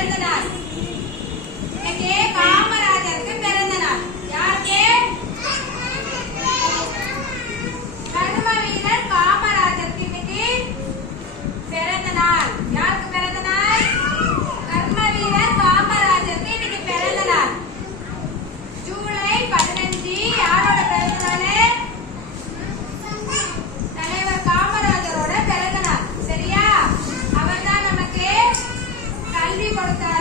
பிறந்த நாள். இன்னைக்கு காமராஜருக்கு பிறந்த நாள். யாருக்கு? கர்ம வீரர் காமராஜருக்கு இன்னைக்கு பிறந்த நாள். யாருக்கு பிறந்த நாள்? கர்ம வீரர் காமராஜருக்கு இன்னைக்கு பிறந்த நாள். ஜூலை 15 யாரோட பிறந்த நாள்? தலைவர் காமராஜரோட பிறந்த நாள். சரியா? அவர் தான் நமக்கு கல்வி கொடுத்தார்.